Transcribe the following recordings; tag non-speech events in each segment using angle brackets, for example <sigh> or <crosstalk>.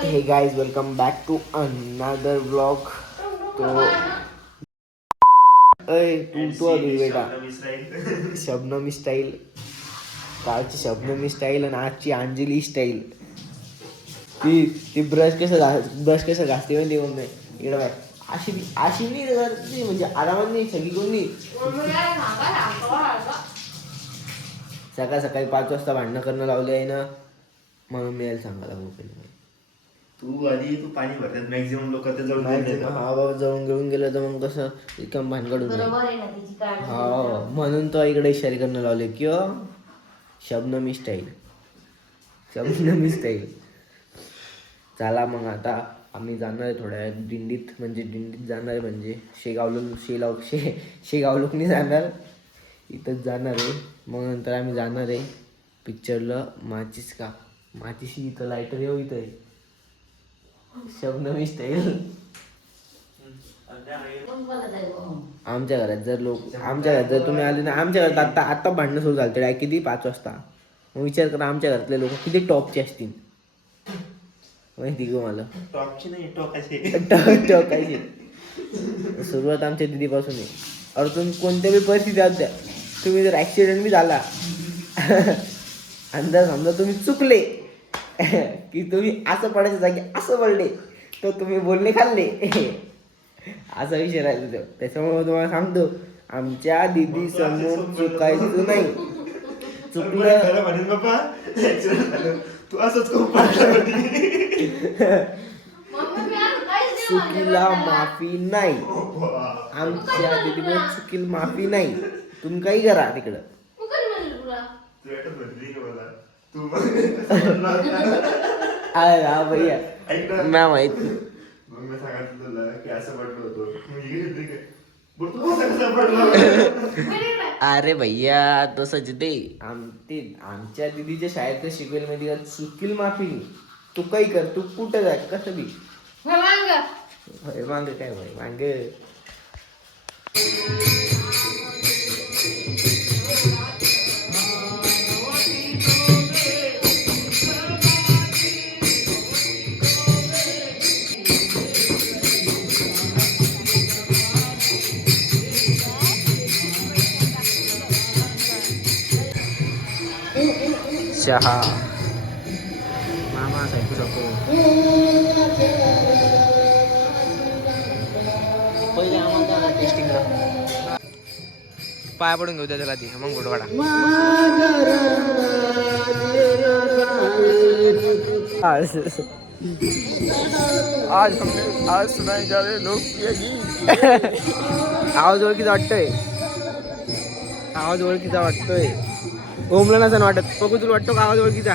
Hey guys welcome back to another blog तो अय तू तू अभि बेटा शबनमी स्टाईल <laughs> कालची शबनमी स्टाईल आणि आजची अंजली स्टाईल ती ती ब्रश कसं ब्रश कसं घासते माहिती मग नाही इकडे बाय अशी अशी नाही करते म्हणजे आरामात नाही सगळी कोण नाही. सकाळ सकाळी पाच वाजता भांडणं करणं लावले आहे ना. म्हणून मिळेल सांगायला मोबाईल तू आधी तू पाणी भरतात. मॅक्झिमम लोक ते जवळ हा बाबा जळून घेऊन गेलं तर मग कसं? रिकाम भानगडून जाईल. बरोबर आहे ना तिची काळजी हा म्हणून तो इकडे इशारे करणं लावले किंवा शबनमी स्टाईल शबनमी स्टाईल चला मग आता आम्ही जाणार आहे थोड्या वेळात. दिंडीत म्हणजे दिंडीत जाणार आहे म्हणजे. शेगावलो शेलाव शे शेगावलोकनी जाणार. इथंच जाणार आहे. मग नंतर आम्ही जाणार आहे. पिक्चरला माचीस का? माचीशी इथं लायटर येऊ इथं. आहे शबनमी स्टाईल. आमच्या घरात जर लोक आमच्या घरात जर तुम्ही आले ना आमच्या घरात आता आता भांडणं सुरू झालं डाय किती? पाच वाजता. मग विचार करा आमच्या घरातले लोक किती टॉपचे असतील? माहिती का मला टॉपची नाही टॉकायचे सुरुवात आमच्या दिदीपासून आहे. अरे तुम्ही कोणत्या बी परिस्थिती असू द्या तुम्ही जर ॲक्सिडेंट बी झाला. जर समजा तुम्ही चुकले. <laughs> की तुम्ही असं पडायच्या जागी असं पडले तर तुम्ही बोलणे खाल्ले. <laughs> असा विषय राहिला तो. त्याच्यामुळे तुम्हाला सांगतो आमच्या दिदी समोर चुकायचं <laughs> नाही. चुकलं. तू असंच चुकीला. माफी नाही. आमच्या दिदीमुळे चुकील माफी नाही. तुम्ही काही करा तिकडं. तू का अरे हा भैया ना. माहीत. मग मी सांगितलं तुला की असं पडलं होतं. का? अरे भैया तसंच ते आम ते आमच्या दिदीच्या शाळेत शिकवेल मध्ये चुकील माफी. नाही तू काही कर तू कुठं जाय कसं बी. मांग काय भाई मांग चहा मामा साहेब शकतो पहिले आम्हाला टेस्टिंगला पाया पडून घेऊ द्या त्याला ती मग फोटो काढा आज आज हमने आज सुनाए जा रहे गीत आवाज ओळखीचा वाटतोय. आवाज ओळखीचा वाटतोय. ओमला नसेल वाटत. बघू तुला वाटतो का आवाज ओळखीचा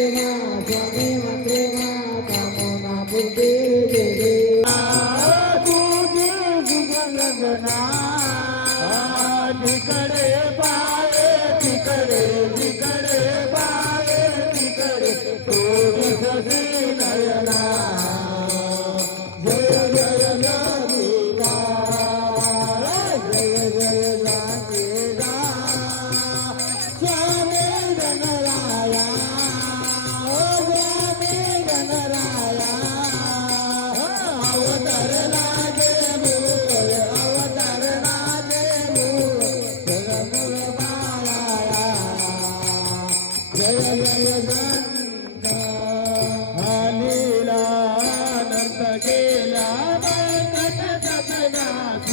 I'm gonna go to the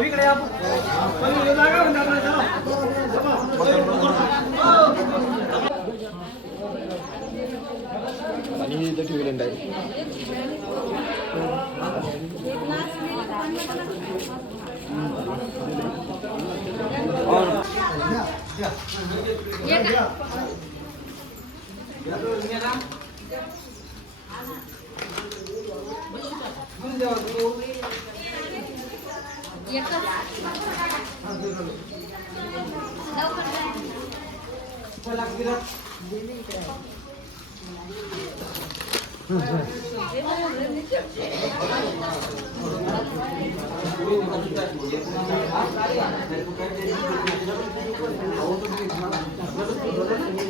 इकडे या आणि ही इथं ठेवली आहे ये तो Gracias.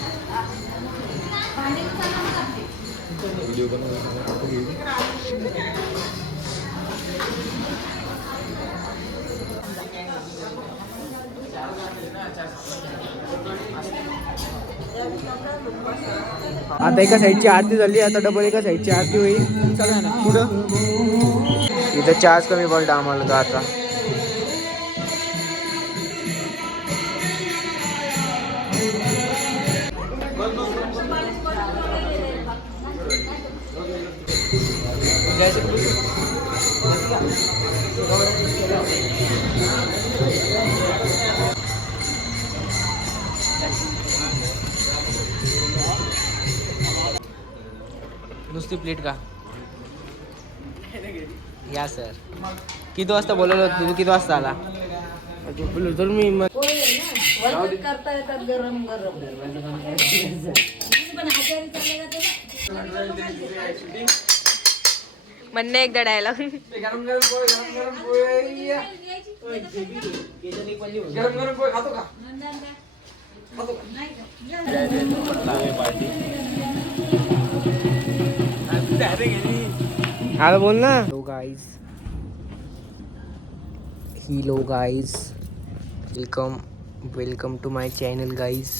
आता एका साईडची आरती झाली आता डबल एका साईडची आरती होईल. कुठं इथं चार्ज कमी पडला आम्हाला तर आता. नुसती प्लेट का? या सर. किती वाजता बोलवलं होतं तू किती वाजता आला? तर मी करता येतात गरम गरम पण मन्ने एक डायलॉग गरम गरम पोहे गरम गरम पोहे ये तो नहीं पल्ली हो गरम गरम पोहे खा तो का? हाँ बोलना hello guys hello guys welcome welcome to my channel guys